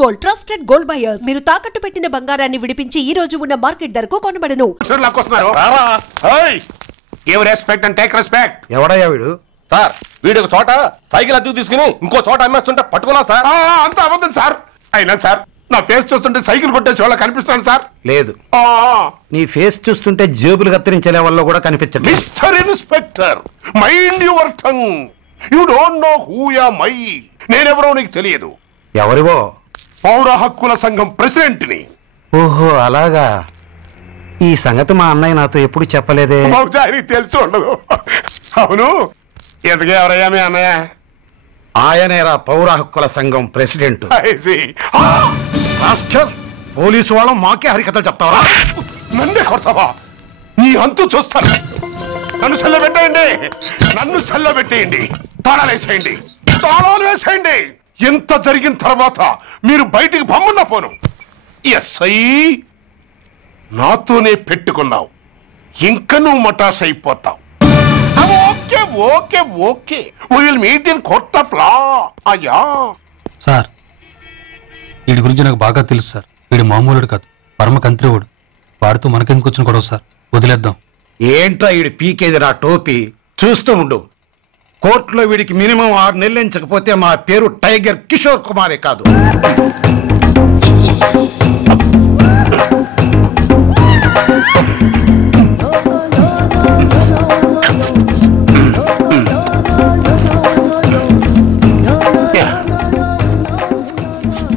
Gold trusted gold buyers. మీరు తాకట్టు పెట్టిన బంగారాన్ని విడిపించి ఈ రోజు ఉన్న మార్కెట్ ధరకు కొనబడను. ఎవడయ్యా వీడు? సార్ వీడు ఒక చోట సైకిల్ అద్దెకు తీసుకుని ఇంకో చోట అమ్మేస్తుంటే పట్టుకున్నా సార్. అంత అబద్ధం సార్. అయినా సార్ నా ఫేస్ చూస్తుంటే సైకిల్ కొట్టేసి వాళ్ళ కనిపిస్తాను సార్. లేదు, నీ ఫేస్ చూస్తుంటే జేబులు కత్తిరించే వాళ్ళలో కూడా కనిపించదు. Mister inspector, mind your tongue. You don't know who am I. నేనెవరో నీకు తెలియదు. ఎవరివో? పౌర హక్కుల సంఘం ప్రెసిడెంట్ ని. ఓహో అలాగా. ఈ సంగతి మా అన్నయ్య నాతో ఎప్పుడు చెప్పలేదే. బహుశా ఆయనకి తెలిసి ఉండదు. అవును, ఎందుకు ఎవరయ్యా మీ అన్నయ్య? ఆయనేరా పౌర హక్కుల సంఘం ప్రెసిడెంట్. పోలీసు వాళ్ళం మాకే హరికథలు చెప్తావరా? నన్నే కొడతావా? నీ అంతు చూస్తాను. నన్ను సెల్లబెట్టేయండి, నన్ను సెల్లబెట్టేయండి. తాళాలు వేసేయండి, తాళాలు వేసేయండి. ఎంత జరిగిన తర్వాత మీరు బయటికి పంపన్న పోను. ఎస్ఐ నాతోనే పెట్టుకున్నావు, ఇంకా నువ్వు మటాస్ అయిపోతావు. Okay okay okay, we will meet in court of law. అయ్యా సార్, వీడి గురించి నాకు బాగా తెలుసు సార్. వీడు మామూలుడు కాదు, పరమ కంత్రివుడు. వాడితో మనకెందుకు వచ్చిన గొడవ సార్, వదిలేద్దాం. ఏంట్రా వీడి పీకేది నా టోపీ? చూస్తూ ఉండు. కోర్టులో వీడికి మినిమం 6 నెలలు ఎంచకపోతే మా పేరు టైగర్ కిషోర్ కుమారే కాదు.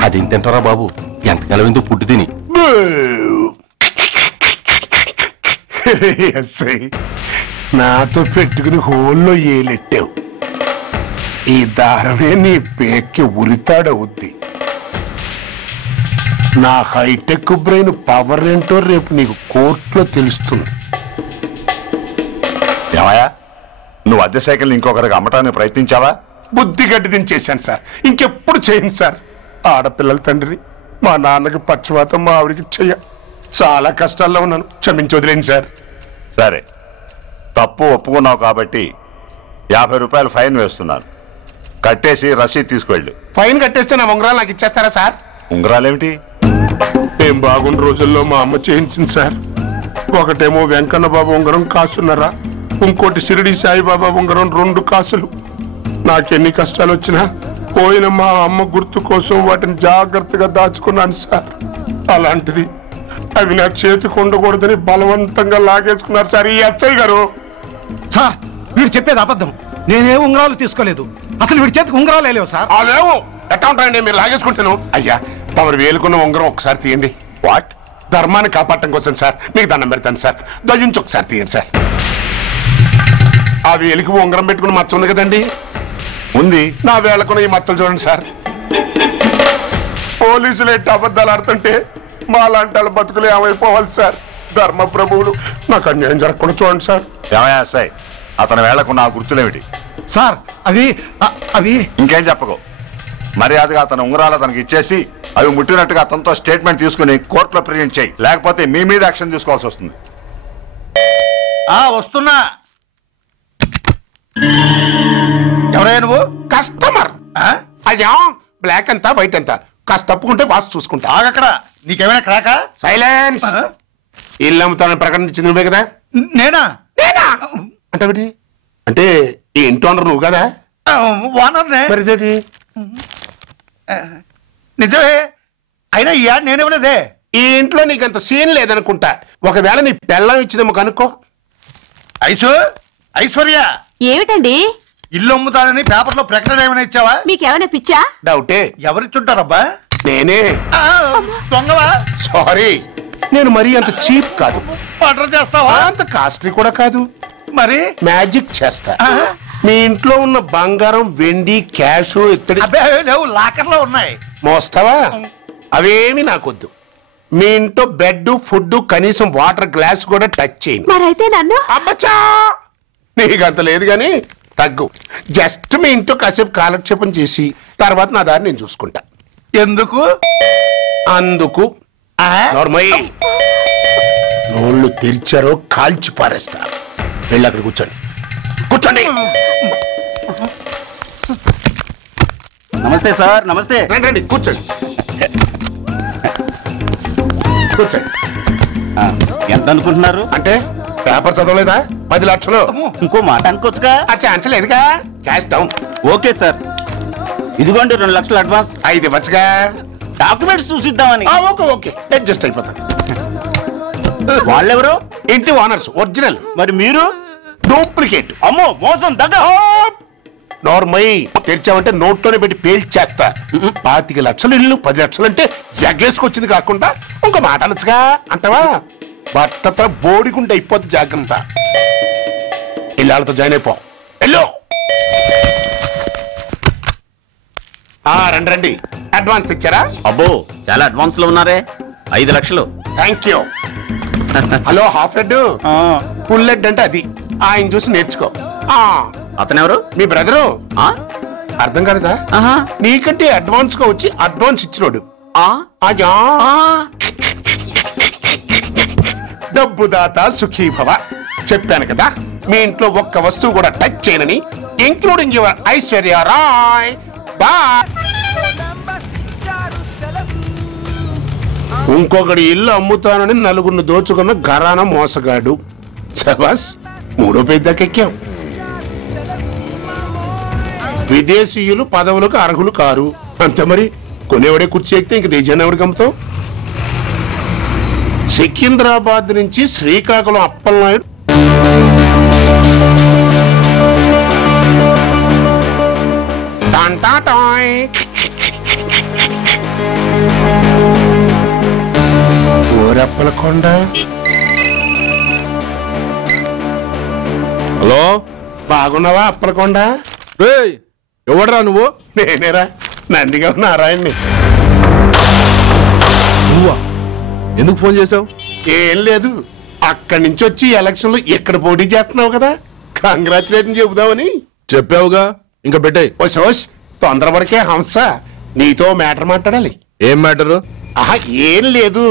అది తింటారా బాబు? ఎంతకాలం ఎందుకు పుట్టి తిని. నాతో పెట్టుకుని హోల్లో ఏలెట్టావు. ఈ దారమే నీ పేక్కి ఉరితాడవుద్ది. నా హైటెక్ బ్రెయిన్ పవర్ ఏంటో రేపు నీకు కోర్టులో తెలుస్తుంది. ఏమయ్యా, నువ్వు అద్దె సైకిల్ని ఇంకొకరికి అమ్మటానికి ప్రయత్నించావా? బుద్ధి గడ్డి దించేశాను సార్, ఇంకెప్పుడు చేయను సార్. ఆడపిల్లల తండ్రి, మా నాన్నకి పక్షవాతం, మా ఆవిడికి చెయ్య. చాలా కష్టాల్లో ఉన్నాను, క్షమించి వదిలేండి సార్. సరే, తప్పు ఒప్పుకున్నావు కాబట్టి 50 రూపాయలు ఫైన్ వేస్తున్నాను. కట్టేసి రసీదు తీసుకువెళ్ళు. ఫైన్ కట్టేస్తే నా ఉంగరాలు నాకు ఇచ్చేస్తారా సార్? ఉంగరాలేమిటి? ఏం బాగున్న రోజుల్లో మా అమ్మ చేయించింది సార్. ఒకటేమో వెంకన్న బాబు ఉంగరం కాసున్నరా, ఇంకోటి షిరిడి సాయిబాబా ఉంగరం 2 కాసులు. నాకెన్ని కష్టాలు వచ్చినా పోయిన మా అమ్మ గుర్తు కోసం వాటిని జాగ్రత్తగా దాచుకున్నాను సార్. అలాంటిది అవి నా చేతికి ఉండకూడదని బలవంతంగా లాగేసుకున్నారు సార్ ఈ ఎస్ఐ గారు. సార్, వీడు చెప్పేది అబద్ధం. నేనే ఉంగరాలు తీసుకోలేదు. అసలు వీడి చేతికి ఉంగరాలు లేవు సార్. లేవు. ఎట్టా ఉంటాయండి, మీరు లాగేసుకుంటాను. అయ్యా, తమరు వేలుకున్న ఉంగరం ఒకసారి తీయండి. వాట్? ధర్మాన్ని కాపాడటం కోసం సార్, మీకు దండం పెడతాను సార్. దయ్యుంచి ఒకసారి తీయండి సార్. ఆ వేలికి ఉంగరం పెట్టుకుని మచ్చ ఉంది కదండి, ఉంది. నా వేళకున్న ఈ మచ్చలు చూడండి సార్. పోలీసులు ఎట్టి అబద్ధాలు ఆడుతుంటే మా లాంటి వాళ్ళ బతుకులు ఏమైపోవాలి సార్. ధర్మ ప్రభువులు, నాకు అన్యాయం జరగకుండా చూడండి సార్. ఏమయ్యా సాయి, అతని వేళకున్న ఆ గుర్తులేమిటి? సార్, అవి ఇంకేం చెప్పకు. మర్యాదగా అతని ఉంగరాలు అతనికి ఇచ్చేసి అవి ముట్టినట్టుగా అతనితో స్టేట్మెంట్ తీసుకుని కోర్టులో ప్రెజెంట్ చేయి. లేకపోతే మీ మీద యాక్షన్ తీసుకోవాల్సి వస్తుంది. వస్తున్నా. ఎవరయ్యా నువ్వు? కస్టమర్. అయ్యా, బ్లాక్ ఎంత వైట్ ఎంత కాస్త తప్పుకుంటే వాసు చూసుకుంటా. ఆగక్కడ. నీకేమైనా క్రాకా? సైలెన్స్. ఇల్లు అమ్ముతానని ప్రకటించింది నువ్వే కదా? నేనా? అంటే అంటే ఈ ఇంటి ఓనర్ నువ్వు కదా? ఓనర్నే. మరి నిజమే. అయినా ఈ యాడ్ నేనేమన్నదే. ఈ ఇంట్లో నీకంత సీన్ లేదనుకుంటా. ఒకవేళ నీ పెళ్ళం ఇచ్చిందేమో కనుక్కో. ఐశ్వర్య, ఏమిటండి? ఇల్లు అమ్ముతానని పేపర్లో ప్రకటన ఏమైనా ఇచ్చావా? మీకేమైనా పిచ్చా? డౌటే. ఎవరిచ్చుంటారబ్బా? నేనే. దొంగవా? సారీ, నేను మరీ అంత చీప్ కాదు. మర్డర్ చేస్తావా? అంత కాస్ట్లీ కూడా కాదు. మరి మ్యాజిక్ చేస్తా. మీ ఇంట్లో ఉన్న బంగారం, వెండి, క్యాష్, ఇత్తడి లేవు, లాకర్లో ఉన్నాయి. మోస్తావా? అవేమి నాకొద్దు. మీ ఇంట్లో బెడ్, ఫుడ్, కనీసం వాటర్ గ్లాస్ కూడా టచ్ చేయను. మరైతే నన్ను? అబ్బచ్చా, నీకంత లేదు గాని తగ్గు. జస్ట్ మీ ఇంట్లో కాసేపు కాలక్షేపం చేసి తర్వాత నా దారి నేను చూసుకుంటా. ఎందుకు? అందుకు. నోర్మయ్య, నోళ్ళు తెరిచారో కాల్చి పారేస్తా. వెళ్ళి అక్కడ కూర్చోండి. కూర్చోండి. నమస్తే సార్. నమస్తే. రండి కూర్చోండి. కూర్చోండి. ఎంత అనుకుంటున్నారు? అంటే పేపర్ చదవలేదా? 10 లక్షలు. ఇంకో మాట అనుకోవచ్చుగా. ఆ ఛాన్స్ లేదుగా. Cash down. ఓకే సార్, ఇదిగోండి 2 లక్షలు అడ్వాన్స్. 5 ఇవ్వచ్చుగా. డాక్యుమెంట్స్ చూసిద్దామని. ఓకే ఓకే, అడ్జస్ట్ అయిపోతాను. వాళ్ళెవరు? ఇంటి ఓనర్స్, ఒరిజినల్. మరి మీరు? డూప్లికేట్. అమ్మో మోసం దగ్గర. నోర్మయ్యి తెరిచామంటే నోట్లోనే పెట్టి పేల్చేస్తా. 25 లక్షలు ఇల్లు 10 లక్షలు అంటే ఎగ్గేసుకొచ్చింది కాకుండా ఇంకో మాట అనొచ్చుగా అంటావా? భర్తతో బోడిగుంటే అయిపోద్ది, జాగ్రత్త. ఇల్లాలతో జాయిన్ అయిపో. ఎల్లో రండి రండి. అడ్వాన్స్ ఇచ్చారా? అబ్బో చాలా అడ్వాన్స్ లో ఉన్నారే. 5 లక్షలు. Thank you. Hello half head, full head అంటే అది. ఆయన చూసి నేర్చుకో. అతనెవరు? మీ బ్రదరు. అర్థం కాలేదా? నీకంటే అడ్వాన్స్ గా వచ్చి అడ్వాన్స్ ఇచ్చినోడు. డబ్బు దాత సుఖీభవ. చెప్పాను కదా, మీ ఇంట్లో ఒక్క వస్తువు కూడా టచ్ చేయనని, including your Aishwarya Rai. Bye. ఇంకొకటి ఇల్లు అమ్ముతానని 4 దోచుకున్న ఘరానా మోసగాడు. శబాస్, 3వ పేజీ దాకా ఎక్కాం. విదేశీయులు పదవులకు అర్హులు కారు. అంతే మరి. కొనేవాడే కుర్చీ ఎక్కితే ఇంక దేశాన్ని ఎవరికి అమ్ముతావు? సికింద్రాబాద్ నుంచి శ్రీకాకుళం అప్పలనాయుడు ఓరప్పలకొండ. హలో, బాగున్నావా అప్పలకొండ? ఎవడరా నువ్వు? నేనేరా, నందిగా నారాయణ్ని. నువ్వా? ఎందుకు ఫోన్ చేసావు? ఏం లేదు, అక్కడి నుంచి వచ్చి ఎలక్షన్ లో ఇక్కడ పోటీ చేస్తున్నావు కదా, కంగ్రాచులేషన్ చెబుదామని. చెప్పావుగా, ఇంకా పెట్టాయి. ఓ సోష్, తొందరపడికే హంస, నీతో మ్యాటర్ మాట్లాడాలి. ఏం మ్యాటరు? ఏం లేదు,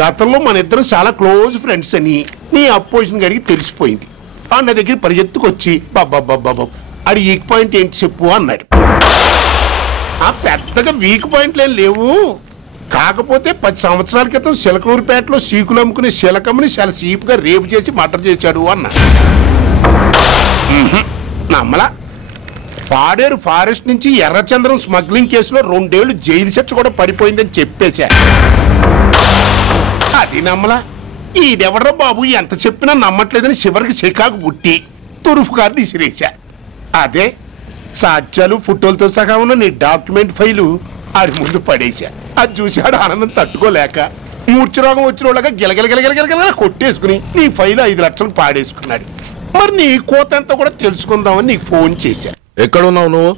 గతంలో మన ఇద్దరం చాలా క్లోజ్ ఫ్రెండ్స్ అని నీ అపోజిషన్ గడికి తెలిసిపోయింది. నా దగ్గర పరిగెత్తుకొచ్చి బాబా అది వీక్ పాయింట్ ఏంటి చెప్పు అన్నాడు. పెద్దగా వీక్ పాయింట్లేం లేవు, కాకపోతే 10 సంవత్సరాల క్రితం శిలకూరుపేటలో సీకులు అమ్ముకునే శిలకమ్మని చాలా సీపుగా రేపు చేసి మర్డర్ చేశాడు అన్నా. నమ్మలా. పాడేరు ఫారెస్ట్ నుంచి ఎర్రచంద్రం స్మగ్లింగ్ కేసులో 2 ఏళ్లు జైలు శిక్ష కూడా పడిపోయిందని చెప్పేశా. అది నమ్మలా. ఈడెవడ్రా బాబు ఎంత చెప్పినా నమ్మట్లేదని చివరికి చికాకు పుట్టి తురుపు గారిని ఇసిరేశా. అదే సాక్ష్యాలు ఫోటోలతో సహా ఉన్న నీ డాక్యుమెంట్ ఫైలు ఆడి ముందు పడేశా. అది చూశాడు ఆనందం తట్టుకోలేక మూర్ఛరోగం వచ్చిన వాళ్ళగా గిలగిలగిలగిలగిలగిల కొట్టేసుకుని నీ ఫైలు 5 లక్షలు పాడేసుకున్నాడు. మరి నీ కోతంతా కూడా తెలుసుకుందామని నీకు ఫోన్ చేశా. ఎక్కడున్నావు నువ్వు?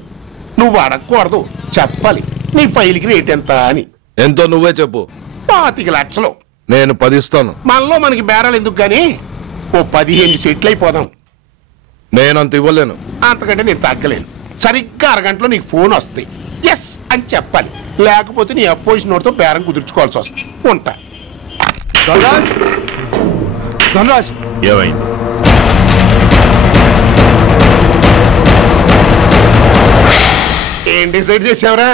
నువ్వు అడగకూడదు, చెప్పాలి. నీ ఫైల్కి రేట్ ఎంత అని. ఎంతో నువ్వే చెప్పు. 25 లక్షలు. నేను 10 ఇస్తాను. మనలో మనకి బేరాలు ఎందుకు గానీ ఓ 15 సెట్లు అయిపోదాం. నేనంత ఇవ్వలేను. అంతకంటే నేను తగ్గలేను. సరిగ్గా అరగంటలో నీకు ఫోన్ వస్తాయి. ఎస్ అని చెప్పాలి, లేకపోతే నీ అపోజిషన్ నోటితో బేరం కుదుర్చుకోవాల్సి వస్తుంది. ఉంటా. ధనరాజ్, ఏమైంది? ఏం డిసైడ్ చేసావురా?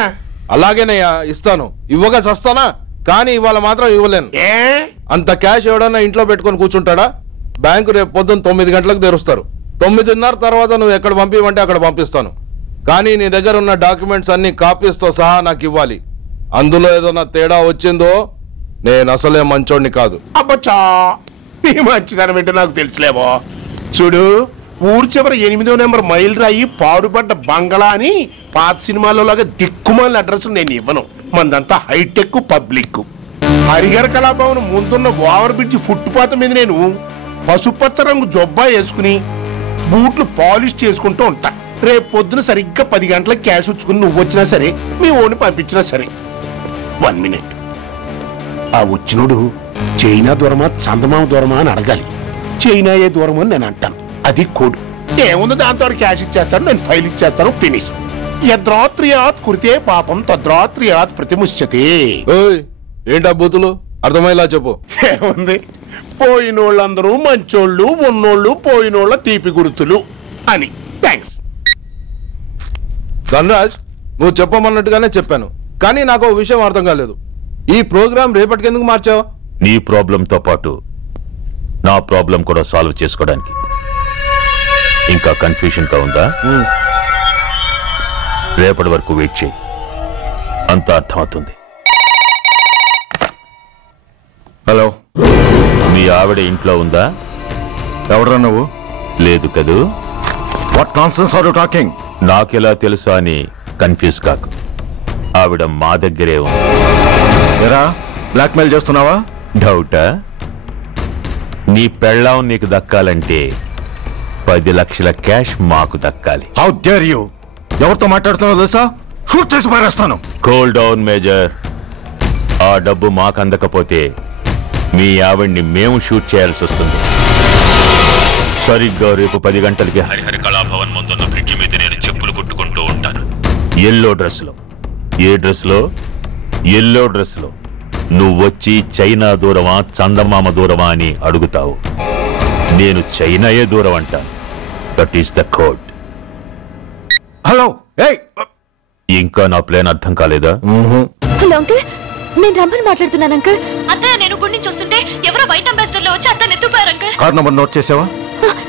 అలాగేనయ్యా, ఇస్తాను. ఇవ్వగా చస్తానా, కానీ ఇవాళ మాత్రం ఇవ్వలేను. ఏ అంత క్యాష్ ఎవడన్నా ఇంట్లో పెట్టుకొని కూర్చుంటాడా? బ్యాంకు రేపు పొద్దున్న 9 గంటలకు తెరుస్తారు. 9:30 తర్వాత నువ్వు ఎక్కడ పంపివంటే అక్కడ పంపిస్తాను. కానీ నీ దగ్గర ఉన్న డాక్యుమెంట్స్ అన్ని కాపీస్తో సహా నాకు ఇవ్వాలి. అందులో ఏదైనా తేడా వచ్చిందో నేను అసలే మంచోడిని కాదు. అబ్బచ్చా, నీ మంచిదనం ఏంటో నాకు తెలుసులేవో. చూడు, ఊరు చివరి 8వ నెంబర్ మైల్ రాయి పాడుపడ్డ బంగళా అని పాత సినిమాలో లాగా దిక్కుమాలిన అడ్రస్ నేను ఇవ్వను. మందంతా హైటెక్ పబ్లిక్. హరిహర కళాభవన్ ముందున్న ఓవర్ బ్రిడ్జ్ ఫుట్పాత్ మీద నేను పసుపచ్చ రంగు జొబ్బా వేసుకుని బూట్లు పాలిష్ చేసుకుంటూ ఉంటా. రేపు పొద్దున సరిగ్గా 10 గంటలకు క్యాష్ ఉంచుకుని నువ్వు వచ్చినా సరే, మీ ఓన్ని పంపించినా సరే. 1 మినిట్. ఆ వచ్చినోడు చైనా దూరమా చందమామ దూరమా అని అడగాలి. చైనా ఏ దూరం అని నేను అంటాను. అది కోడ్. ఏముంది, దాంతో క్యాష్ ఇచ్చేస్తాను, నేను ఫైల్ ఇచ్చేస్తాను, ఫినిష్. యద్రాత్రియాత్ కురితే పాపం తద్రాత్రియాత్ ప్రతిముష్యతే. ఏంటా బూతులు? అర్థమయ్యేలా చెప్పు. ఏముంది, పోయినోళ్ళందరూ మంచోళ్ళు, ఉన్నోళ్ళు పోయినోళ్ళ తీపి గుర్తులు అని. థ్యాంక్స్. ధనరాజ్, నువ్వు చెప్పమన్నట్టుగానే చెప్పాను, కానీ నాకు ఒక విషయం అర్థం కాలేదు, ఈ ప్రోగ్రామ్ రేపటికి ఎందుకు మార్చావు? నీ ప్రాబ్లంతో పాటు నా ప్రాబ్లం కూడా సాల్వ్ చేసుకోవడానికి. ఇంకా కన్ఫ్యూజన్ గా ఉందా? రేపటి వరకు వెయిట్ చేయి, అంత అర్థమవుతుంది. హలో, మీ ఆవిడ ఇంట్లో ఉందా? ఎవడ్రా నువ్వు? లేదు కదూ. What nonsense are you talking? నాకెలా తెలుసా అని కన్ఫ్యూజ్ కాకు, ఆవిడ మా దగ్గరే ఉంది. ఎరా, బ్లాక్మెయిల్ చేస్తున్నావా? డౌటా? నీ పెళ్ళాం నీకు దక్కాలంటే 10 లక్షల క్యాష్ మాకు దక్కాలి. How dare you? ఎవరితో మాట్లాడుతున్నావు తెలుసా? షూట్ చేసి పారేస్తాను. Cool down major. ఆ డబ్బు మాకు అందకపోతే మీ ఆవిడ్ని మేము షూట్ చేయాల్సి వస్తుంది. సరిగ్గా రేపు 10 గంటలకి హరిహర కళాభవన్ ముందున్న బ్రిడ్జి మీద నేను చెప్పులు కుట్టుకుంటూ ఉంటాను. ఎల్లో డ్రెస్ లో. ఏ డ్రెస్ లో? ఎల్లో డ్రెస్ లో. నువ్వొచ్చి చైనా దూరమా చందమామ దూరమా అని అడుగుతావు. నేను చైనాయే దూరం అంటాను. That is the code. Hello, ఇంకా నా ప్లాన్ అర్థం కాలేదా? హలో అంకుల్, నేను రమ్మని మాట్లాడుతున్నాను అంకుల్. అత్తయ్య నేను గుడి నుంచి వస్తుంటే ఎవరో వైట్ అంబాసిడర్ లో వచ్చి అత్తని ఎత్తుపోయారు అంకుల్. కార్ నంబర్ నోట్ చేసావా?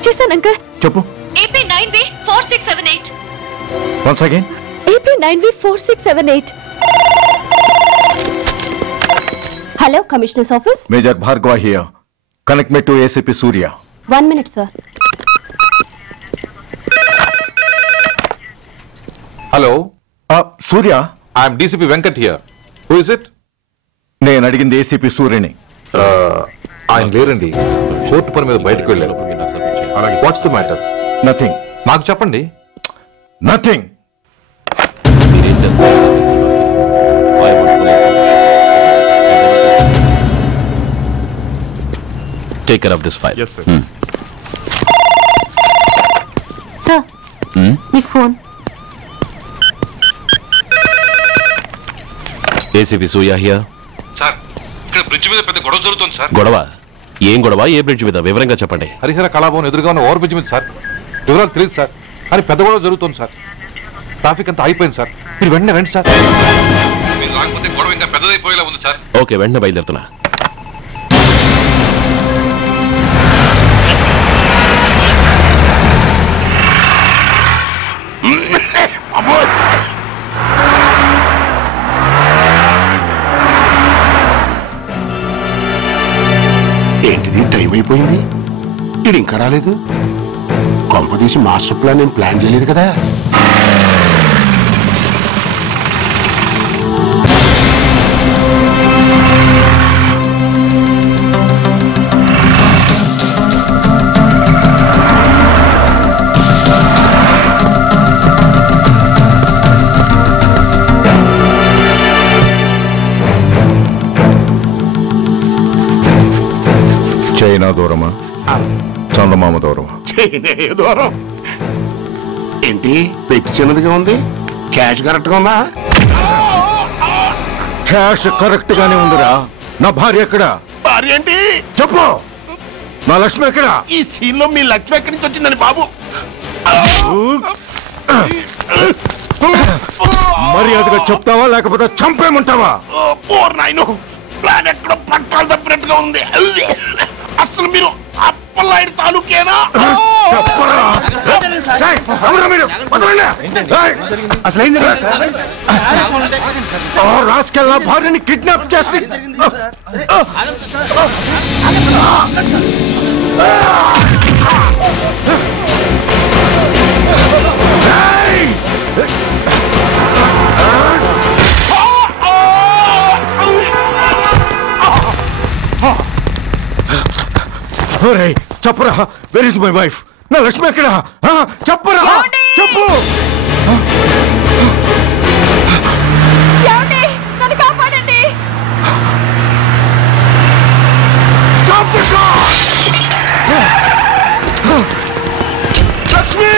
చేశాను అంకుల్. చెప్పు. AP9V4678. Once again. AP9V4678. Hello, commissioners office. Major Bhargava here. Connect me to ACP Surya. 1 minute sir. Hello, Surya. I'm DCP Venkat here. Who is it? నేను అడిగింది ACP సూర్యని. ఆయన లేరండి, కోర్టు పని మీద బయటకు వెళ్ళారు. What's the matter? నథింగ్. నాకు చెప్పండి. Nothing. Take care of this file. Yes, sir. Sir, మీకు phone. ACP Surya here. Sir, ఇక్కడ బ్రిడ్జ్ మీద పెద్ద గొడవ జరుగుతుంది సార్. గొడవ? ఏం గొడవ? ఏ బ్రిడ్జ్ మీద? వివరంగా చెప్పండి. హరిహర కళాభవన్ ఎదురుగా ఉన్న ఓవర్ బ్రిడ్జ్ మీద సార్. వివరాలు తెలియదు సార్, కానీ పెద్ద గొడవ జరుగుతుంది సార్. ట్రాఫిక్ అంతా అయిపోయింది సార్. మీరు వెంటనే రండి సార్. మీరు రాకపోతే గొడవ ఇంకా పెద్దదైపోయేలా ఉంది సార్. ఓకే, వెంటనే బయలుదేరుతున్నా. ఏంటిది, టైం అయిపోయింది, ఇది ఇంకా రాలేదు. కొంపదీసి మాస్టర్ ప్లాన్ నేను ప్లాన్ చేయలేదు కదా. చైనా దూరమా చందమామ దూరమా? దూరం ఏంటి, పెట్టి చిన్నదిగా ఉంది, క్యాష్ కరెక్ట్ గా ఉందా? క్యాష్ కరెక్ట్ గానే ఉందిరా. నా భార్య ఎక్కడ? భార్య ఏంటి చెప్పు. నా లక్ష్మి ఎక్కడ? ఈ సీన్ లో మీ లక్ష్మి ఎక్కడి నుంచి వచ్చిందని బాబు? మర్యాదగా చెప్తావా లేకపోతే చంపేమంటావా? నాయను, ప్లాన్ ఎక్కడో పట్టాలు తప్పినట్టుగా ఉంది. అసలు మీరు అప్పలాంటి తాలూకేనా? అసలు రాసుకెళ్ళ భార్యని కిడ్నాప్ చేసి చెప్పరా, వెర్ ఇస్ మై వైఫ్? నా లక్ష్మి ఎక్కడ? చెప్పరా, చెప్పు. నన్ను కాపాడండి. లక్ష్మి,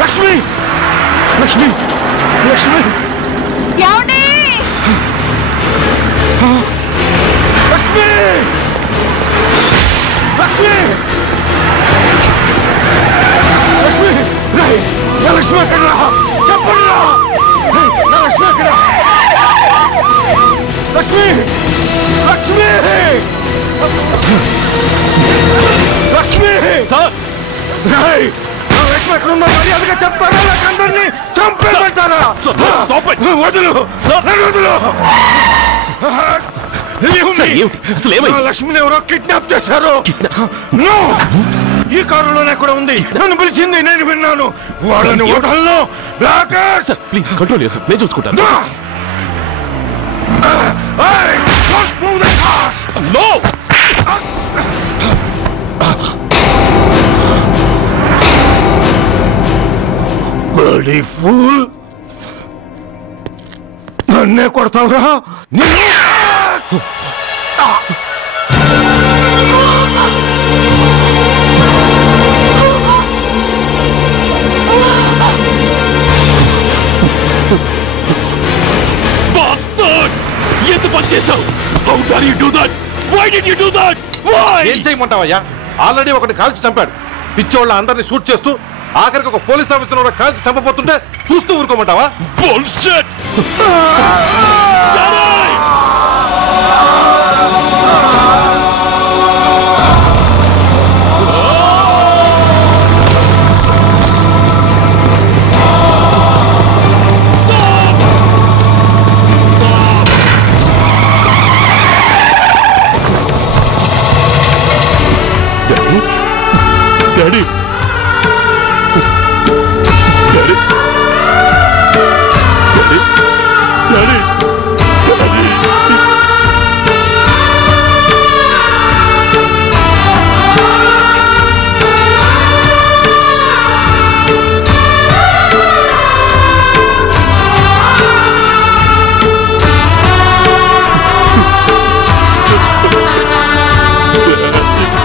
లక్ష్మి, లక్ష్మి, లక్ష్మి, ఏమండి? లక్ష్మి, లక్ష్మి, లక్ష్మి, లక్ష్మి ఎక్కడ? చెప్పండి. లక్ష్మి లక్ష్మి లక్ష్మి సార్ లక్ష్మి ఎక్కడున్నా మర్యాదగా చెప్తారా నాకు అందరినీ చంపేమంటారా? వదులు వదులు. లక్ష్మిని ఎవరో కిడ్నాప్ చేశారు. ఈ కారులోనే కూడా ఉంది. నన్ను పిలిచింది, నేను విన్నాను. వాళ్ళని వదలను. ప్లీజ్ కంట్రోల్ చేస్తాను, నేను చూసుకుంటాను. Bloody fool! నన్నే కొడతావురా? ఎంత పని చేశావు? How dare you do that? Why did you do that? Why? ఏం చేయమంటావయ్యా? ఆల్రెడీ ఒకటి కాల్చి చంపాడు. పిచ్చోళ్ళ అందరినీ షూట్ చేస్తూ ఆఖరికి ఒక పోలీస్ ఆఫీసర్ కూడా కాల్చి చంపబోతుంటే చూస్తూ ఊరుకోమంటావా? Bullshit! Daddy! Daddy! Daddy! Daddy!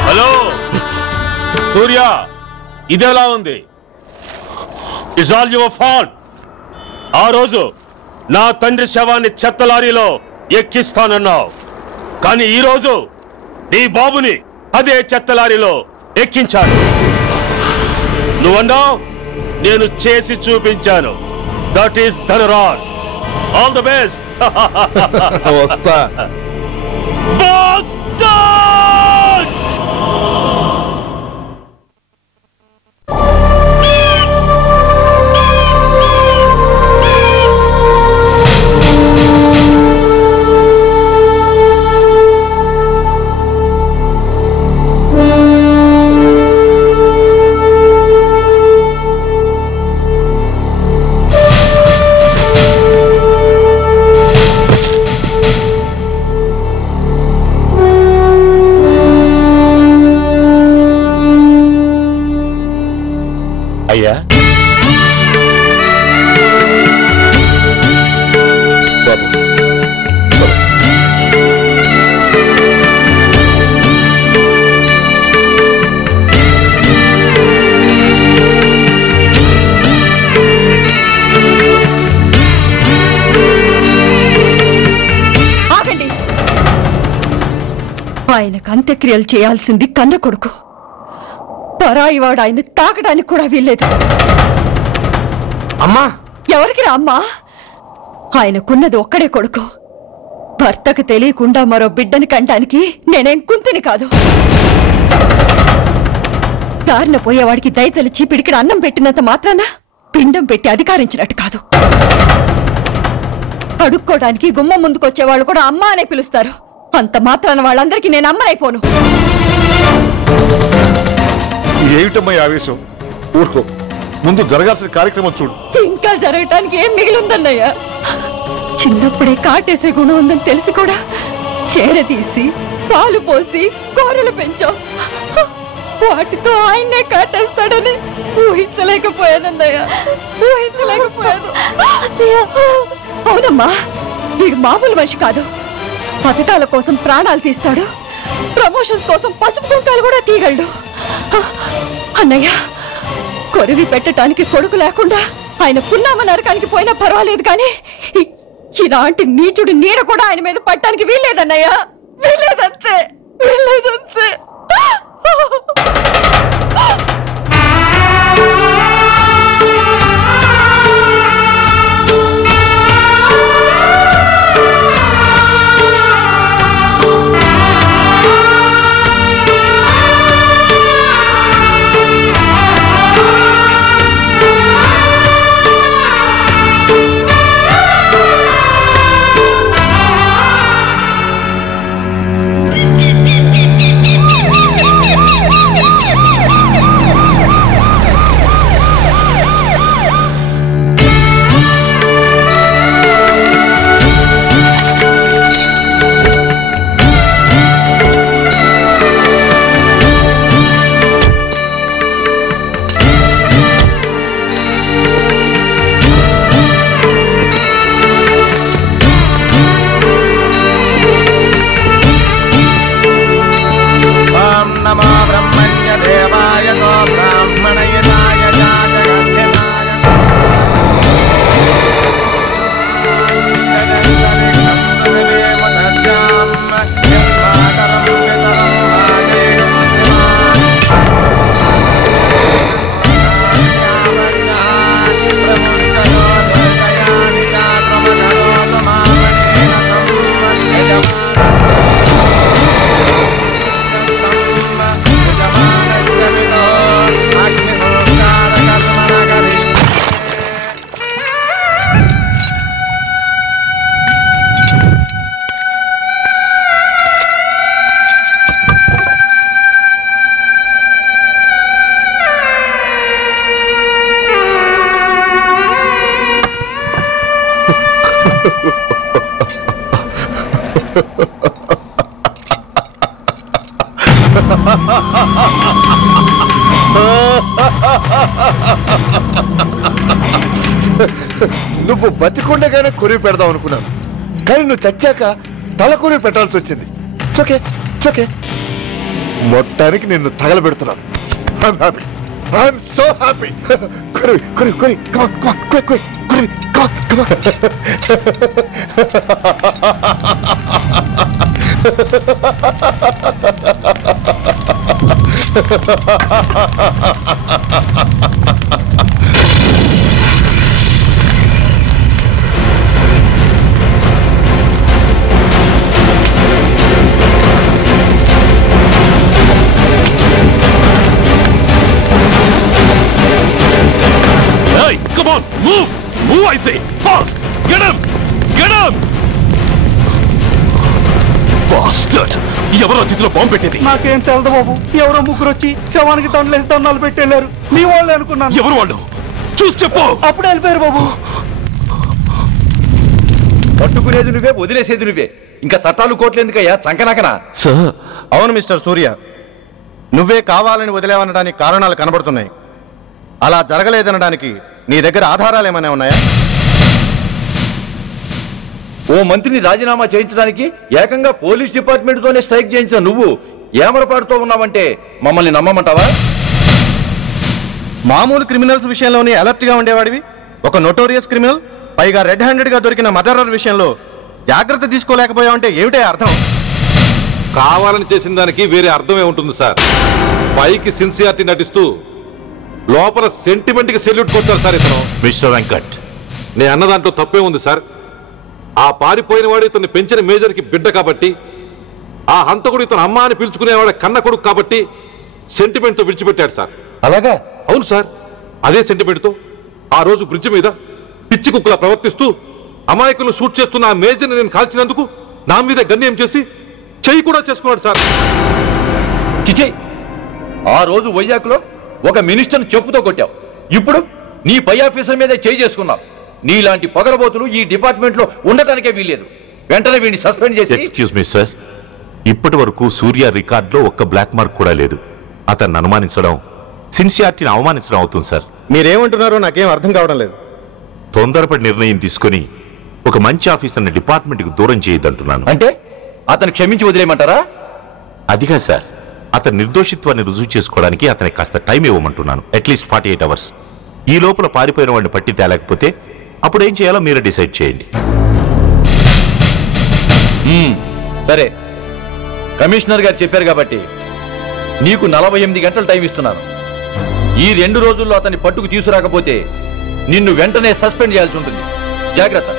Hello Surya, ఇదెలా ఉంది? It's all your fault. ఆ రోజు నా తండ్రి శవాన్ని చెత్త లారీలో ఎక్కిస్తానన్నావు, కానీ ఈ రోజు నీ బాబుని అదే చెత్త లారీలో ఎక్కించాను. నువ్వన్నావు, నేను చేసి చూపించాను. That is Dhanraj. All the best. వస్తా. అయ్యా బాబు, ఆగండి. ఆయనకు అంత్యక్రియలు చేయాల్సింది కన్న కొడుకు. పరాయివాడు ఆయన తాకడానికి కూడా వీల్లేదు. అమ్మా, ఎవరికి రా అమ్మా? ఆయనకున్నది ఒక్కడే కొడుకు. భర్తకు తెలియకుండా మరో బిడ్డని కంటానికి నేనేం కుంతిని కాదు. దారిన పోయేవాడికి దయతలిచి పిడికిన అన్నం పెట్టినంత మాత్రాన పిండం పెట్టి అధికారించినట్టు కాదు. అడుక్కోవడానికి గుమ్మం ముందుకొచ్చేవాళ్ళు కూడా అమ్మ అనే పిలుస్తారు. అంత మాత్రాన వాళ్ళందరికీ నేను అమ్మనైపోను. ఏమిటమ్మా ఆవేశం? ఊరుకో, ముందు జరగాల్సిన కార్యక్రమం చూడు. ఇంకా జరగటానికి ఏం మిగిలిందన్నయ్యా? చిన్నప్పుడే కాటేసే గుణం ఉందని తెలిసి కూడా చేరదీసి పాలు పోసి కూరలు పెంచాం. వాటితో ఆయన్నే కాటేస్తాడని ఊహించలేకపోయానన్నయ్యా, ఊహించలేకపోయాను. అవునమ్మా, వీడు మామూలు మనిషి కాదు. పథకాల కోసం ప్రాణాలు తీస్తాడు, ప్రమోషన్స్ కోసం పసుపు కుంకాలు కూడా తీయగలడు. అన్నయ్య, కొరివి పెట్టడానికి కొడుకు లేకుండా ఆయన పున్నామ నరకానికి పోయినా పర్వాలేదు, కానీ ఇలాంటి నీచుడు నీడ కూడా ఆయన మీద పట్టడానికి వీల్లేదన్నయ్య, వీల్లేదంతే, వీల్లేదంతే. నమో బ్రహ్మణ్య దేవాయ తో బ్రాహ్మణయనాయ నువ్వు బతికుండగానే కొరివి పెడదాం అనుకున్నాను, కానీ నువ్వు చచ్చాక తల కొరివి పెట్టాల్సి వచ్చింది. చోకే చోకే మొత్తానికి నిన్ను తగలబెడుతున్నాను. I'm so happy. కొరివి కొరివి కొరివి కొరివి Come on, move! Move, I say! Fast! Get him! Get him! Bastard! ఎవరో చేతిలో బాంబు పెట్టేది? నాకేం తెలదు బాబు. ఎవరో ముగ్గురు వచ్చి శవానికి దండలేసి దండాలు పెట్టేళ్ళారు. మీ వాళ్ళే అనుకున్నాను. ఎవరు వాళ్ళు? చూసి చెప్పు. అప్పుడే వెళ్ళిపోయారు బాబు. పట్టుకునేది నువ్వే, వదిలేసేది నువ్వే. ఇంకా చట్టాలు కోట్లు ఎందుకయ్యా చంకనాకనా? సార్, అవును మిస్టర్ సూర్య, నువ్వే కావాలని వదిలేవనడానికి కారణాలు కనబడుతున్నాయి. అలా జరగలేదనడానికి నీ దగ్గర ఆధారాలు ఏమైనా ఉన్నాయా? ఓ మంత్రిని రాజీనామా చేయించడానికి ఏకంగా పోలీస్ డిపార్ట్మెంట్ తోనే స్ట్రైక్ చేయించిన నువ్వు ఏమరపాటుతో ఉన్నావంటే మమ్మల్ని నమ్మమంటావా? మామూలు క్రిమినల్స్ విషయంలోనే అలర్ట్ గా ఉండేవాడివి, ఒక నోటోరియస్ క్రిమినల్, పైగా రెడ్ హ్యాండెడ్ గా దొరికిన మర్డరర్ విషయంలో జాగ్రత్త తీసుకోలేకపోయావంటే ఏమిటే అర్థం? కావాలని చేసిన దానికి వేరే అర్థమే ఉంటుంది సార్. పైకి సిన్సియారిటీ నటిస్తూ లోపల సెంటిమెంట్ కి సెల్యూట్ కొట్టారు సార్ ఇతను. మిస్టర్ వెంకట్, నేను అన్న దాంట్లో తప్పే ఉంది సార్. ఆ పారిపోయిన వాడు ఇతన్ని పెంచిన మేజర్ కి బిడ్డ కాబట్టి, ఆ హంతకుడు ఇతను అమ్మ అని పిలుచుకునేవాడు కన్న కొడుకు కాబట్టి సెంటిమెంట్ తో విడిచిపెట్టాడు సార్. అలాగా? అవును సార్. అదే సెంటిమెంట్ తో ఆ రోజు బ్రిడ్జ్ మీద పిచ్చి కుక్కలా ప్రవర్తిస్తూ అమాయకులను షూట్ చేస్తున్న ఆ మేజర్ని నేను కాల్చినందుకు నా మీద గన్యం చేసి చెయ్యి కూడా చేసుకున్నాడు సార్. చిచి, ఆ రోజు వైజాగ్లో ఒక మినిస్టర్ని చెప్పుతో కొట్టావు, ఇప్పుడు నీ పై ఆఫీసర్ మీదే చేయి చేసుకున్నావు. నీలాంటి పొగరబోతులు ఈ డిపార్ట్మెంట్ లో ఉండటానికే వీల్లేదు. వెంటనే వీడిని సస్పెండ్ చేసి. ఎక్స్క్యూజ్ మీ సార్, ఇప్పటి వరకు సూర్య రికార్డులో ఒక్క బ్లాక్ మార్క్ కూడా లేదు. అతన్ని అనుమానించడం సిన్సియారిటీని అవమానించడం అవుతుంది సార్. మీరేమంటున్నారో నాకేం అర్థం కావడం లేదు. తొందరపడి నిర్ణయం తీసుకుని ఒక మంచి ఆఫీసర్ని డిపార్ట్మెంట్కి దూరం చేయొద్దంటున్నాను. అంటే అతను క్షమించి వదిలేయమంటారా? అదిగా సార్, అతని నిర్దోషిత్వాన్ని రుజువు చేసుకోవడానికి అతనికి కాస్త టైం ఇవ్వమంటున్నాను. At least 48 hours. ఈ లోపల పారిపోయిన వాడిని పట్టి తేలేకపోతే అప్పుడు ఏం చేయాలో మీరే డిసైడ్ చేయండి. సరే, కమిషనర్ గారు చెప్పారు కాబట్టి నీకు 48 గంటలు టైం ఇస్తున్నాను. ఈ 2 రోజుల్లో అతన్ని పట్టుకు తీసుకురాకపోతే నిన్ను వెంటనే సస్పెండ్ చేయాల్సి ఉంటుంది. జాగ్రత్త.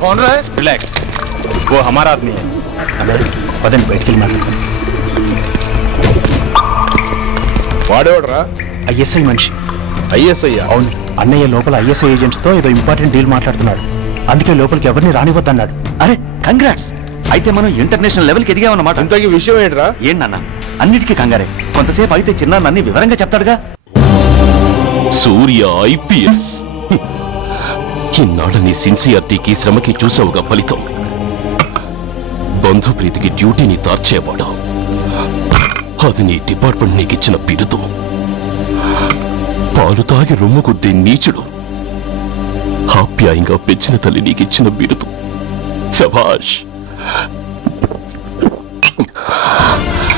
कौन रहा है? रिलैक्स, वो हमारा आदमी है. पदन बैठ के माట్లాడతాం. వాడేవాడరా? ఐఎస్ఐ మనిషి. ఐఎస్ఐ? అవును, అన్నయ్య లోపల ఐఎస్ఐ ఏజెంట్స్ తో ఏదో ఇంపార్టెంట్ డీల్ మాట్లాడుతున్నాడు. అందుకే లోపలికి ఎవరిని రానివద్దన్నాడు. అరే కంగ్రాట్స్. అయితే మనం ఇంటర్నేషనల్ లెవెల్కి ఎదిగామన్నమాట. ఇంతకీ విషయం ఏంట్రా? ఏంటన్నా అన్నిటికీ కంగారే. కొంతసేపు అయితే చిన్న అన్ని వివరంగా చెప్తాడుగా. సూర్య IPS. ఇన్నాళ్ళ నీ సిన్సియారిటీకి శ్రమకి చూసావుగా ఫలితం. బంధుప్రీతికి డ్యూటీని తార్చేవాడు. అది నీ డిపార్ట్మెంట్ నీకిచ్చిన బిరుదు. పాలు తాగి రొమ్ము కొద్ది నీచుడు ఆప్యాయంగా పెంచిన తల్లి నీకిచ్చిన బిరుదు. శభాష్.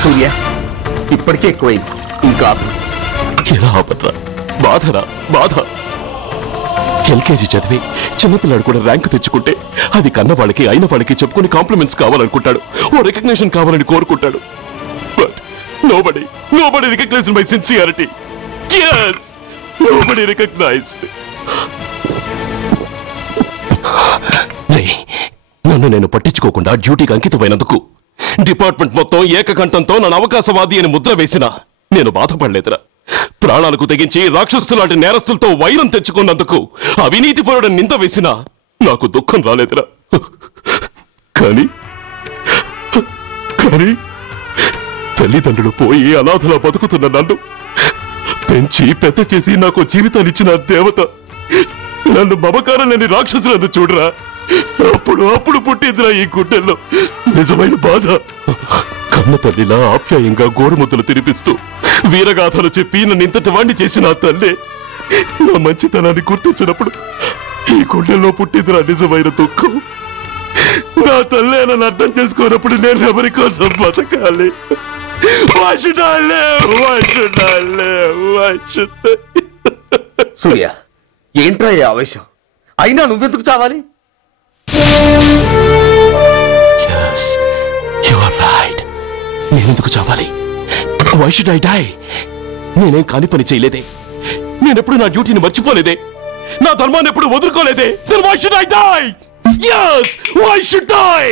సూర్య ఇప్పటికే ఎక్కువైంది, ఇంకా ఎలా ఆపట్రా? బాధరా బాధ. LKG చదివి చిన్నపిల్లాడు కూడా ర్యాంకు తెచ్చుకుంటే అది కన్న వాళ్ళకి అయిన వాళ్ళకి చెప్పుకుని కాంప్లిమెంట్స్ కావాలనుకుంటాడు, ఓ రికగ్నిషన్ కావాలని కోరుకుంటాడు. But nobody recognized my sincerity. Yes, nobody recognized. నన్ను నేను పట్టించుకోకుండా డ్యూటీకి అంకితమైనందుకు డిపార్ట్మెంట్ మొత్తం ఏకకంఠంతో నన్ను అవకాశవాది అని ముద్ర వేసినా నేను బాధపడలేదురా. ప్రాణాలకు తెగించి రాక్షసు లాంటి నేరస్తులతో వైరం తెచ్చుకున్నందుకు అవినీతి పరుడని నింద వేసినా నాకు దుఃఖం రాలేదురా. కానీ తల్లిదండ్రులు పోయి అనాథలా బతుకుతున్న నన్ను పెంచి పెద్ద చేసి నాకు జీవితాన్నిచ్చిన దేవత నన్ను మమకారం లేని రాక్షసులను చూడరా. అప్పుడు పుట్టిందిరా ఈ గుడ్డెల్లో నిజమైన బాధ. కన్న తల్లిలా ఆప్యాయంగా గోరుముద్దలు తినిపిస్తూ వీరగాథలు చెప్పి నన్ను ఇంతటి వాణ్ణి చేసిన ఆ తల్లే నా మంచితనాన్ని గుర్తించినప్పుడు ఈ గుండెల్లో పుట్టిందిరా నిజమైన దుఃఖం. నా తల్లే నన్ను అర్థం చేసుకోనప్పుడు నేను ఎవరి కోసం బతకాలి? సూర్య ఏంట్రా ఈ ఆవేశం? అయినా నువ్వెందుకు చావాలి? నేనెందుకు చావాలి? Why should I die? నేనేం కాని పని చేయలేదే, నేనెప్పుడు నా డ్యూటీని మర్చిపోలేదే, నా ధర్మాన్ని ఎప్పుడు వదులుకోలేదే. Then why should I die? Yes, why should I?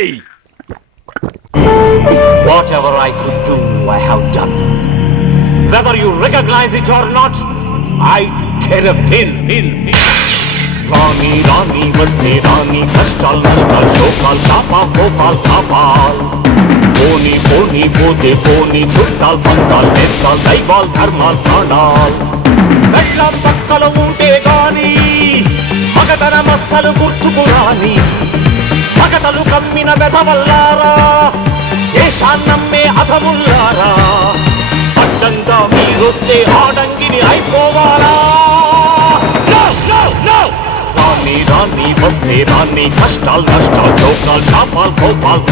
Whatever I could do, I have done. Whether you recognize it or not, I care a pin. రాణి వస్తే రాణి కష్టాలు నష్టాలు శోకాలు కోపాలు పోని పోతే పోని చుట్టాలు పంతాలు నేస్తాలు దైవాలు ధర్మాలు ప్రాణాలు మెట్ల పక్కలు ఉంటే గాని మగతన మచ్చలు గుర్తుకు రాని మగతలు కమ్మిన వెధవల్లారా, దేశాన్నమ్మే అధముల్లారా, అడ్డంగా మీరొస్తే ఆడంగిని అయిపోవాలా? రాణి వస్తే రాణి కష్టాలు నష్టాలు చౌకాలు చాపాలు కోపాలు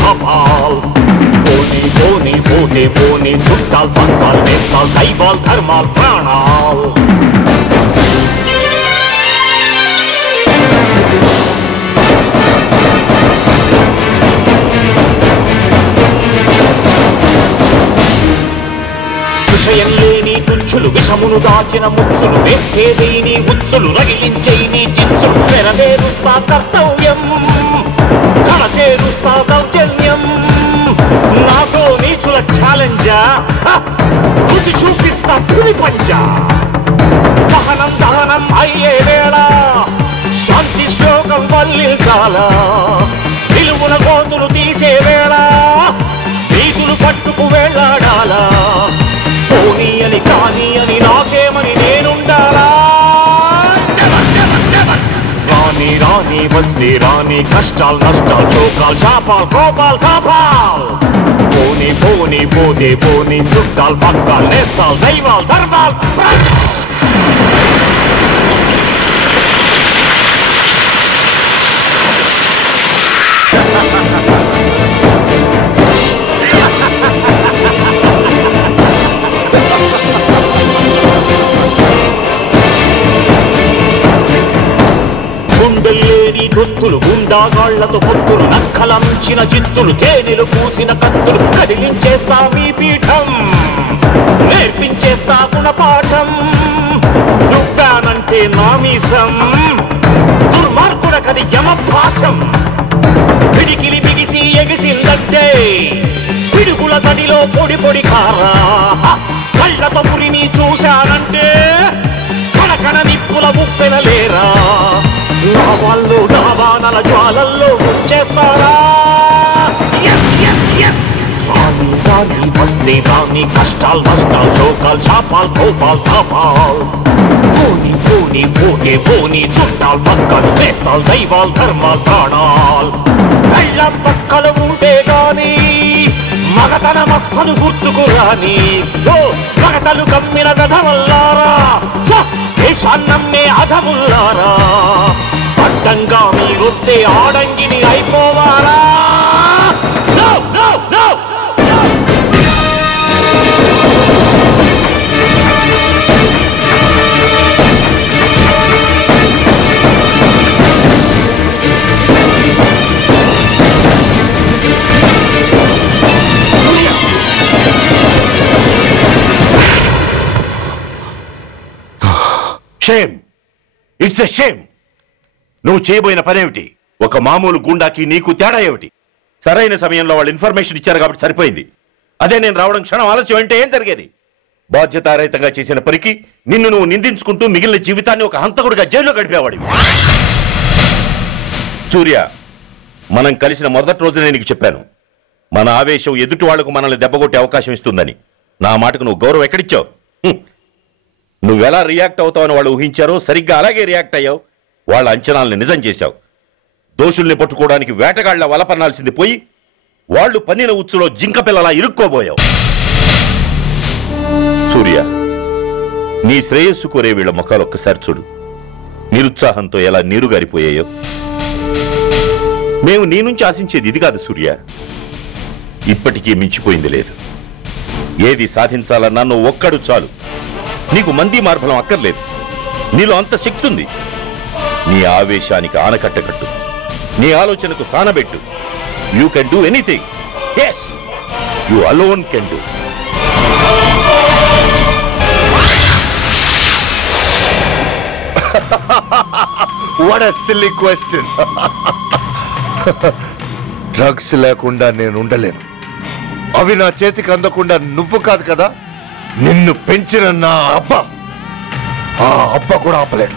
పోని పోతే పోని చుట్టాలు పంతాలు నేస్తాలు దైవాలు ధర్మాలు ప్రాణాలు. విషయం లేని తుచ్చులు విషమును దాచిన ముచ్చులు వేసేదేని ఉచ్చులు రగిలించేని చిచ్చులు నెరవేరుస్తా కర్తవ్యం కడతేరుస్తా దౌర్జన్యం. నాతో నీచుల ఛాలెంజా రుచి చూపిస్తా పులి పంజా. సహనం దహనం అయ్యే వేళ శాంతి శ్లోకం వల్లించాల, నిలువున గోతులు తీసే వేళ వీధులు పట్టుకు వెళ్ళాడాలా. పోనీ అని కానీ అని నాకేమని నేనుండాలా? రాణి వస్తే రాణి కష్టాలు నష్టాలు చోకాలు చాపాలు కోపాలు కాపాలు పోని పోతే పోని చుట్టాలు పక్కాలు నేస్తాలు దైవాలు ధర్మాలు. గుండెల్లేని దొత్తులు గుండాగాళ్లతో పొత్తులు నక్కలంచిన చిత్తులు తేనెలు పూసిన కత్తులు కదిలించేస్తా మీ పీఠం నేర్పించేస్తా గుణపాఠం. దుబ్బానంటే నామీసం దుర్మార్గుడకది యమపాఠం. పిడికిలి బిగిసి ఎగిసిందంటే పిడుగుల తడిలో పొడి కారా. కళ్ళతో పులిని చూశానంటే కనకన నిప్పుల ఉప్పెనలేరా. నా వాళ్ళు నా బాణల జ్వాలల్లో ఉంచేస్తారా? రాణి రాణి వస్తే రాణి కష్టాలు నష్టాలు లోకాలు శాపాలు కోపాలు తాపాలు పోని పోని పోతే పోని చుట్టాలు పక్కలు వేస్తాలు దైవాలు ధర్మాలు ప్రాణాలు కళ్ళ పక్కలు ఉంటే గాని మగతన మక్కలు గుర్తుకు రాని మగతలు కమ్మిన దధవల్లారా దేశాన్నమ్మే అధముల్లారా అడ్డంగా మీరొస్తే ఆడంగిని అయిపోవాలా No, no, no! Shame, it's a shame. నువ్వు చేయబోయిన పనేమిటి? ఒక మామూలు గుండాకి నీకు తేడా ఏమిటి? సరైన సమయంలో వాళ్ళు ఇన్ఫర్మేషన్ ఇచ్చారు కాబట్టి సరిపోయింది. అదే నేను రావడం క్షణం ఆలస్యం అంటే ఏం జరిగేది? బాధ్యతారహితంగా చేసిన పనికి నిన్ను నువ్వు నిందించుకుంటూ మిగిలిన జీవితాన్ని ఒక హంతకుడిగా జైల్లో గడిపేవాడివి. సూర్య, మనం కలిసిన మొదటి రోజునే నీకు చెప్పాను, మన ఆవేశం ఎదుటి వాళ్లకు మనల్ని దెబ్బగొట్టే అవకాశం ఇస్తుందని. నా మాటకు నువ్వు గౌరవం ఎక్కడిచ్చావు? నువ్వెలా రియాక్ట్ అవుతావని వాళ్ళు ఊహించారో సరిగ్గా అలాగే రియాక్ట్ అయ్యావు. వాళ్ళ అంచనాలను నిజం చేశావు. దోషుల్ని పట్టుకోవడానికి వేటగాళ్ల వలపన్నాల్సింది పోయి వాళ్ళు పన్నిన ఉచ్చులో జింక పిల్లలా ఇరుక్కోబోయావు. సూర్య, నీ శ్రేయస్సు కోరే వీళ్ళ ముఖాలు ఒక్కసారి చూడు. నిరుత్సాహంతో ఎలా నీరుగారిపోయాయో. మేము నీ నుంచి ఆశించేది ఇది కాదు సూర్య. ఇప్పటికీ మించిపోయింది లేదు. ఏది సాధించాలన్నా నువ్వు ఒక్కడు చాలు. నీకు మంది మార్బలం అక్కర్లేదు. నీలో అంత శక్తి ఉంది. నీ ఆవేశానికి ఆనకట్ట కట్టు. నీ ఆలోచనకు స్థానబెట్టు. You can do anything. Yes, you alone can do. What a silly question. Drugs లేకుండా నేను ఉండలేను. అవి నా చేతికి అందకుండా నువ్వు కాదు కదా, నిన్ను పెంచిన నా అబ్బ, ఆ అబ్బ కూడా ఆపలేడు.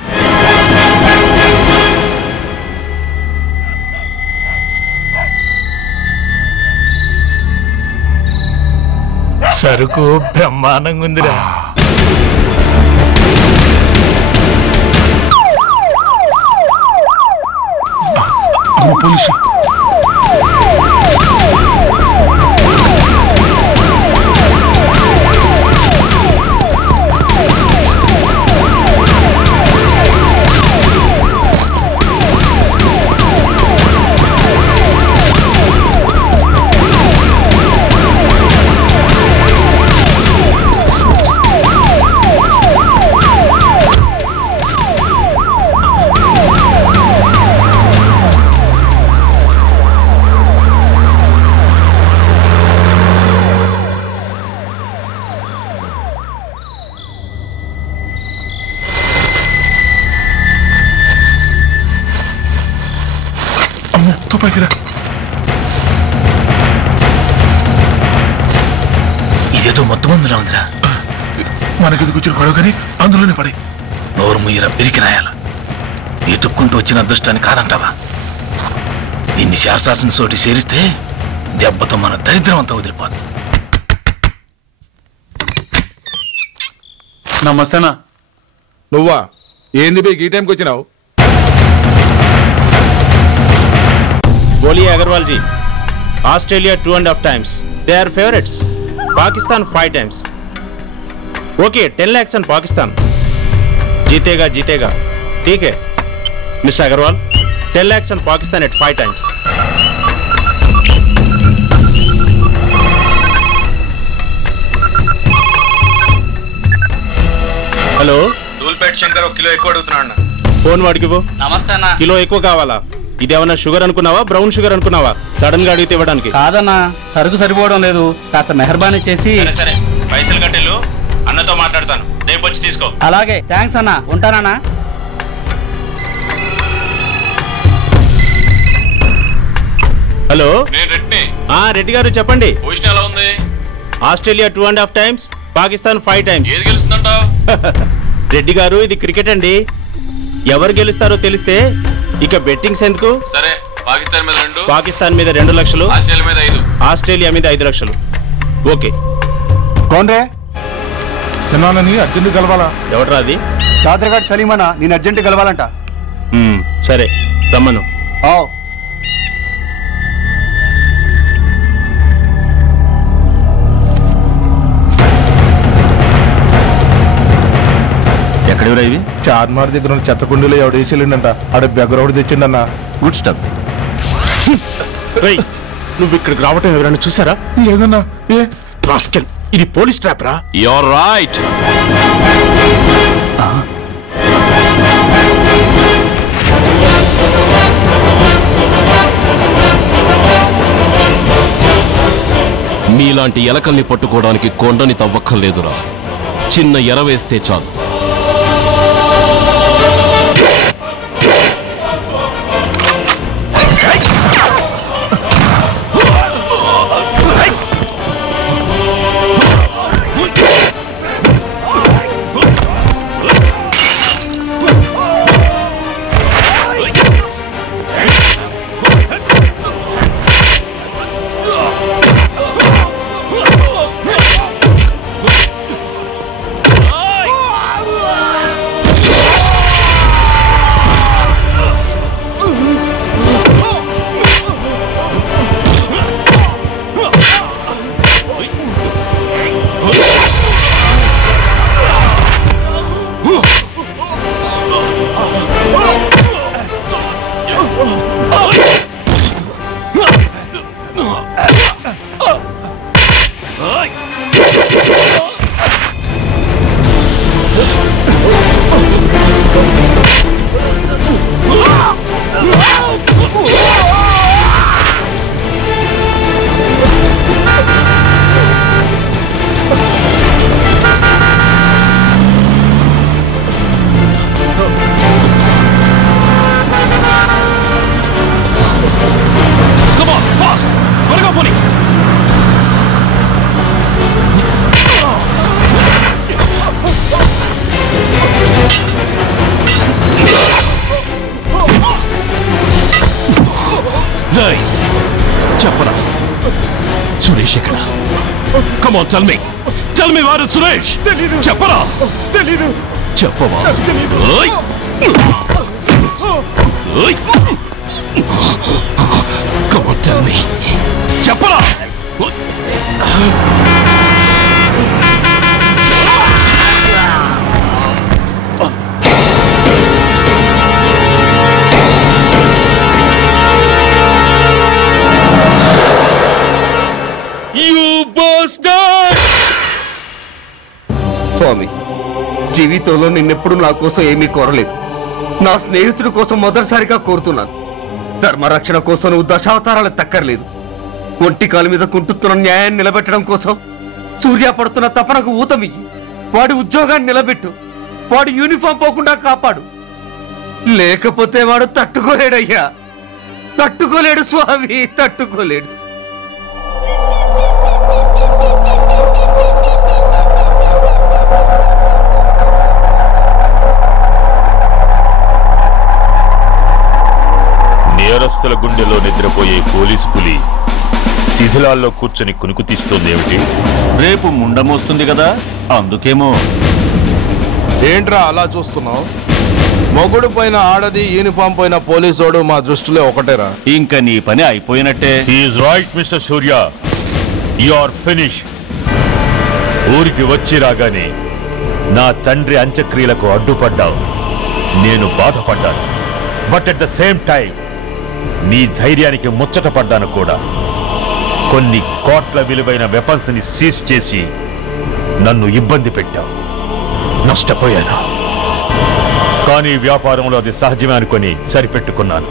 సరుకు బ్రహ్మాండంగా ఉందిరా. పోలీసు ఇదేదో మొత్తం అందులో ఉందిరా. మనకి కూర్చొని గొడవ కానీ అందులోనే పడి నోరు ముయ్యరా పిరికినాయాల. ఎత్తుక్కుంటూ వచ్చిన అదృష్టాన్ని కాదంటావా? ఇన్ని శాస్త్రాసిన చోటి చేరిస్తే దెబ్బతో మన దరిద్రం అంతా వదిలిపోదు. నమస్తేనా. నువ్వా? ఏంది బే ఈ టైంకి వచ్చినావు? बोलिए Agarwal ji. Australia 2.5 times. They are favorites. Pakistan 5 times. Okay, 10 lakhs on Pakistan. जीतेगा जीतेगा. ठीक है mister Agarwal. 10 lakhs on Pakistan at 5 times. Hello, Dhoolpet Shankar ఒక కిలో ఎక్కువ అడుగుతున్నా. ఫోన్ వాడికి పో. నమస్తే అన్న. కిలో ఎక్కువ కావాలా? ఇదేమన్నా షుగర్ అనుకున్నావా, బ్రౌన్ షుగర్ అనుకున్నావా? సడన్ గా అడిగితే ఇవ్వడానికి కాదన్నా, సరుకు సరిపోవడం లేదు. కాస్త మెహర్బానీ చేసి. సరే, పైసలు కట్టెలు అన్నతో మాట్లాడతాను. రేపు వచ్చి తీసుకో. అలాగే, థ్యాంక్స్ అన్నా. ఉంటానన్నా. హలో, రెడ్డి. రెడ్డి గారు చెప్పండి. పొజిషన్ ఎలా ఉంది? Australia 2.5 times, Pakistan 5 times. ఏది గెలుస్తుందంటావు? రెడ్డి గారు, ఇది క్రికెట్ అండి. ఎవరు గెలుస్తారో తెలిస్తే ఇక బెట్టింగ్స్ ఎందుకు? సరే, పాకిస్తాన్ మీద 2 లక్షలు, ఆస్ట్రేలియా మీద 5 లక్షలు. ఓకే. కోన్రే చిన్నానని అర్జెంట్ కలవాలా? ఎవడరా అది? చాదరగాడు సలీమనా, నేను అర్జెంట్ కలవాలంట. సరే రమ్మను. ఎక్కడెవరా ఇవి? చార్మార్ దగ్గర ఉన్న చెత్తకుండీలో ఎవడు వేసేళ్ళంట. ఆడ బెగ్గరౌడ్ తెచ్చిండన్నా. Good stuff. నువ్వు ఇక్కడికి రావటం ఎవరైనా చూసారా? లేదన్నా. రాస్కెల్, ఇది పోలీస్ ట్రాప్ రా. You're right. మీలాంటి ఎలకల్ని పట్టుకోవడానికి కొండని తవ్వక్కర్లేదురా, చిన్న ఎర వేస్తే చాలు. చెప్పరా సురేష్ ఎక్కడ? Come on, tell me. Tell me where is Suresh? చెప్పరా? తెలీదు. చెప్పవా? ఓయ్. ఓయ్. Come on, tell me. చెప్పరా? స్వామి, జీవితంలో నిన్నెప్పుడు నా కోసం ఏమీ కోరలేదు. నా స్నేహితుడి కోసం మొదటిసారిగా కోరుతున్నాను. ధర్మరక్షణ కోసం నువ్వు దశావతారాలు తక్కర్లేదు. ఒంటి కాలు మీద కుంటుతున్న న్యాయాన్ని నిలబెట్టడం కోసం సూర్య పడుతున్న తపనకు ఊతమియ్యి. వాడి ఉద్యోగాన్ని నిలబెట్టు. వాడి యూనిఫామ్ పోకుండా కాపాడు. లేకపోతే వాడు తట్టుకోలేడయ్యా, తట్టుకోలేడు స్వామి, తట్టుకోలేడు. నేరస్తుల గుండెలో నిద్రపోయే పోలీసు పులి శిథిలాల్లో కూర్చొని కునుకు తీస్తోందేమిటి? రేపు ముండమొస్తుంది కదా, అందుకేమో. ఏంట్రా అలా చూస్తున్నావు? మొగుడు పైన ఆడది, యూనిఫామ్ పైన పోలీసోడు మా దృష్టిలో ఒకటేరా. ఇంకా నీ పని అయిపోయినట్టే. Is right mister Surya, you are finish. ఊరికి వచ్చి రాగానే నా తండ్రి అంత్యక్రియలకు అడ్డుపడ్డావు. నేను బాధపడ్డాను. But at the same time నీ ధైర్యానికి ముచ్చట పడ్డాను కూడా. కొన్ని కోట్ల విలువైన వెపన్స్ ని సీజ్ చేసి నన్ను ఇబ్బంది పెట్టావు. నష్టపోయాను. కానీ వ్యాపారంలో అది సహజమే అనుకొని సరిపెట్టుకున్నాను.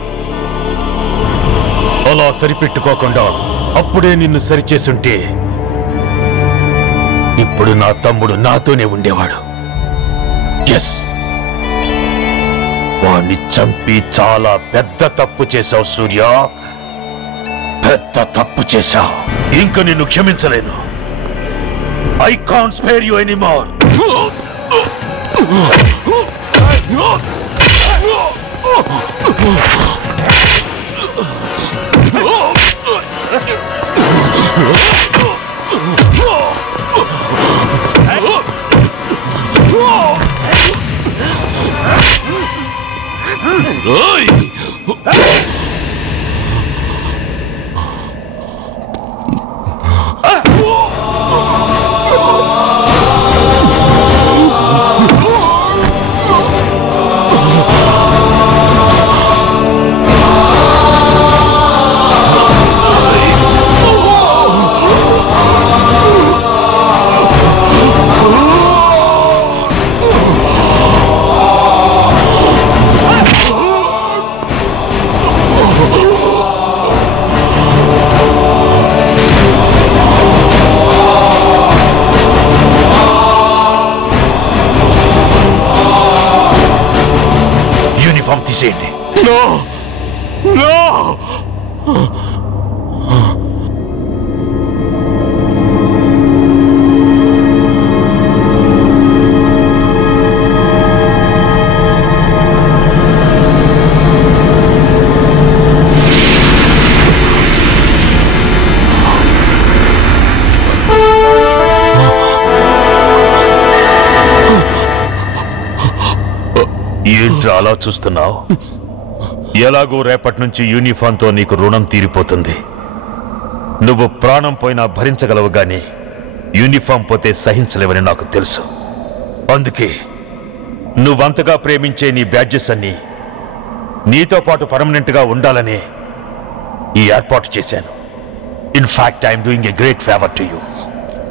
అలా సరిపెట్టుకోకుండా అప్పుడే నిన్ను సరిచేసుంటే ఇప్పుడు నా తమ్ముడు నాతోనే ఉండేవాడు. ఎస్, వాణ్ణి చంపి చాలా పెద్ద తప్పు చేశావు సూర్య, పెద్ద తప్పు చేశావు. ఇంక నిన్ను క్షమించలేను. I can't spare you anymore. Uniform తీసేయండి. ఏంట్రా అలా చూస్తున్నావు? ఎలాగో రేపటి నుంచి యూనిఫామ్తో నీకు రుణం తీరిపోతుంది. నువ్వు ప్రాణం పోయినా భరించగలవు గాని యూనిఫామ్ పోతే సహించలేవని నాకు తెలుసు. అందుకే నువ్వంతగా ప్రేమించే నీ బ్యాడ్జెస్ అన్ని నీతో పాటు పర్మనెంట్ గా ఉండాలని ఈ ఏర్పాటు చేశాను. In fact I'm doing a great favour to you.